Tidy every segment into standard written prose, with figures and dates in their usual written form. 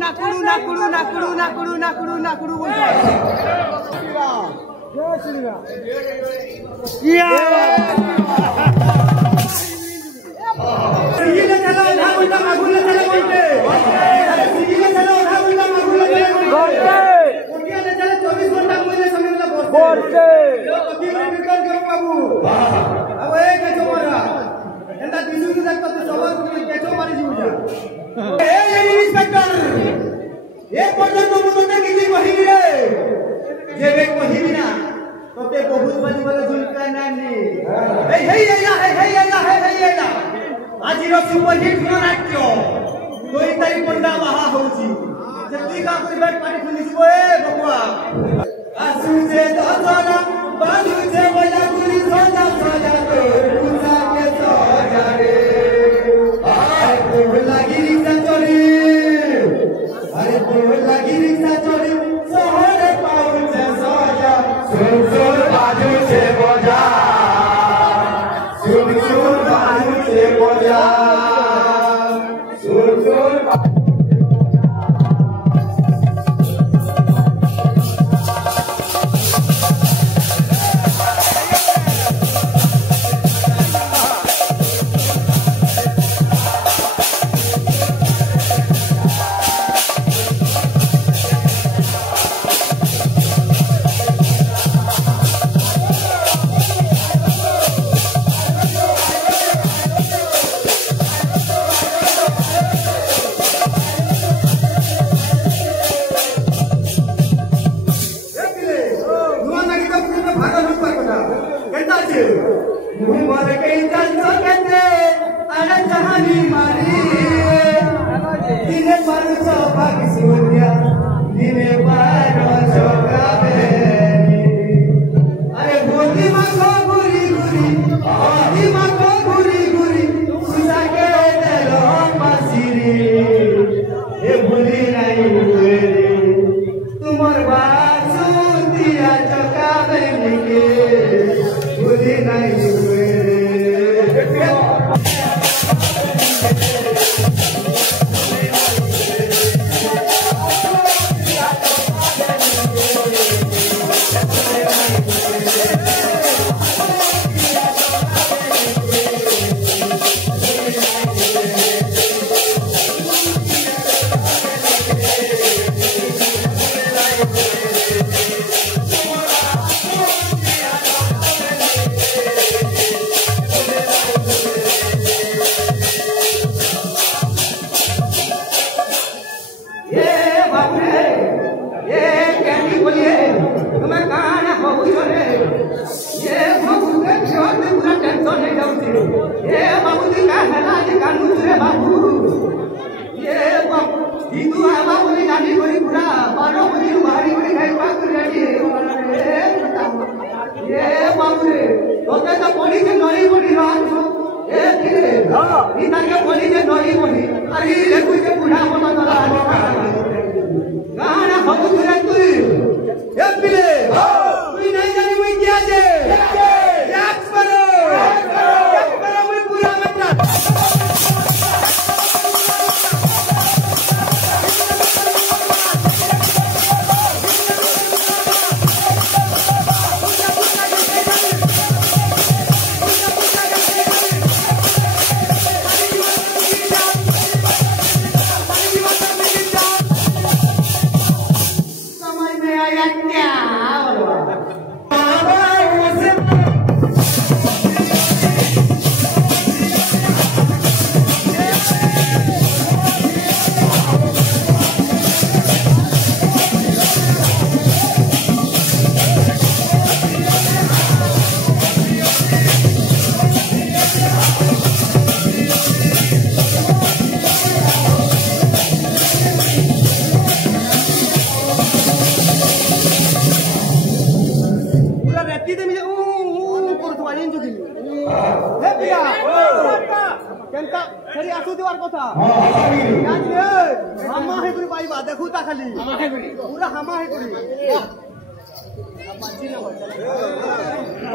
नाकुडू बोलतो एक पर्यंत मुझे किसी कहिबी रे जेबे कहिबी ना तोते बहुत बड़ी बड़े झुलका नानी हे आज रो सुपर हिट नाट्य कोई तारी पंडा बाहा होची जल्दी का कोई बैठ पानी खुलिसबो ए बबुआ आसु जे दसना बाजू जे बजा गुली सजा सजा तो पूजा के सजा रे आय तो लागी रिक्शा चोरी अरे तो लागी रिक्शा चोरी शहर पाउचे सजा सुन सुन बाजू से बजा सुन सुन बाजू से बजा सुन सुन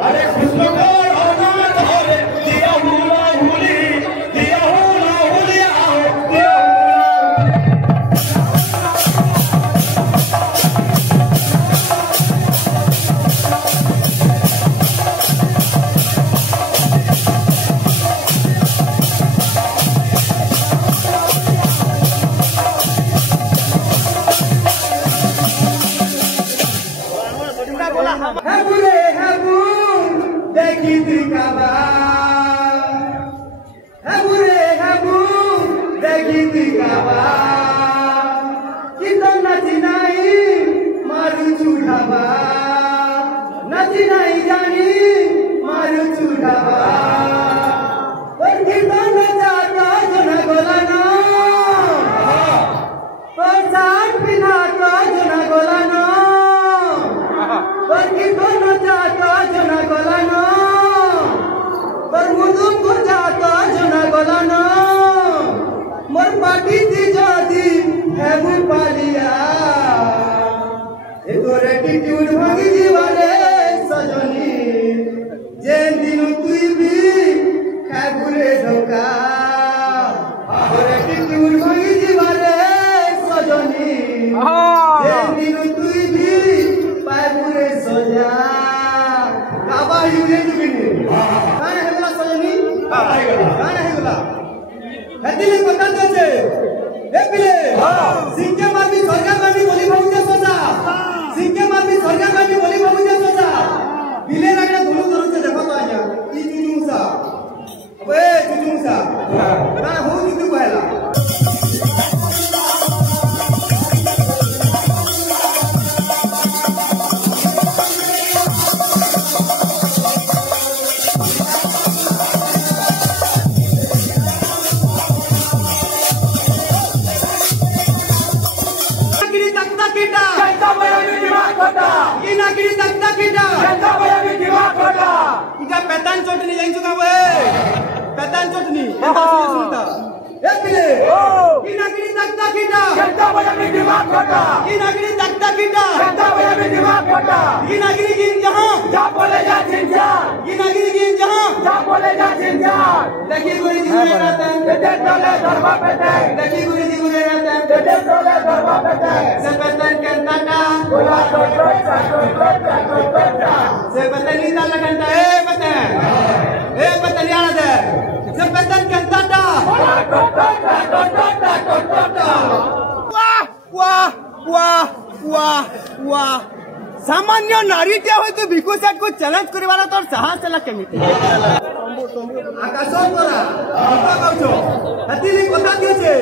अरे खुश एटीट्यूड भांगी जीवारे सजनी जे दिन तुई भी खागुरे धोखा और एटीट्यूड भांगी जीवारे सजनी जे दिन तुई भी पागुरे सजा काबा युगे जुगिनी काहे हेगला सजनी काहे हेगला हेदिले कथा दे ए पिले सिंके मारबी सरकार मारबी बोली बहुते सोचा सिंके मारबी सरकार मारबी बोली बहुते सोचा पिले रागडा धुलु धरुचे देखो तो आज्ञा ई जुजुमुसा अबे जुजुमुसा काहे हो जुजु कहला पैतान चटनी जाइन चुका बे पैतान चटनी सुनता ए पिले की नागरी तकता कीटा केता बजा में दिमाग खोटा की नागरी तकता कीटा केता बजा में दिमाग खोटा की नागरी गिन जहां जा बोले जा चिंचा की नागरी गिन जहां जा बोले जा चिंचा देखी गुरुजी गुरे रहते हैं बेटे तोले दरबा पेटे देखी गुरुजी गुरे रहते हैं बेटे तोले दरबा पेटे से पैतान के टाटा बोला तो से पैतान नीता लगनता ए पैतान यार दे से पैतान के टाटा वाह सामान्य नारी टे होय तो भिकु सेट को चैलेंज करिवाला तोर साहस चला केमिति आकाश तोरा कहछो हतिली कथा दिए छे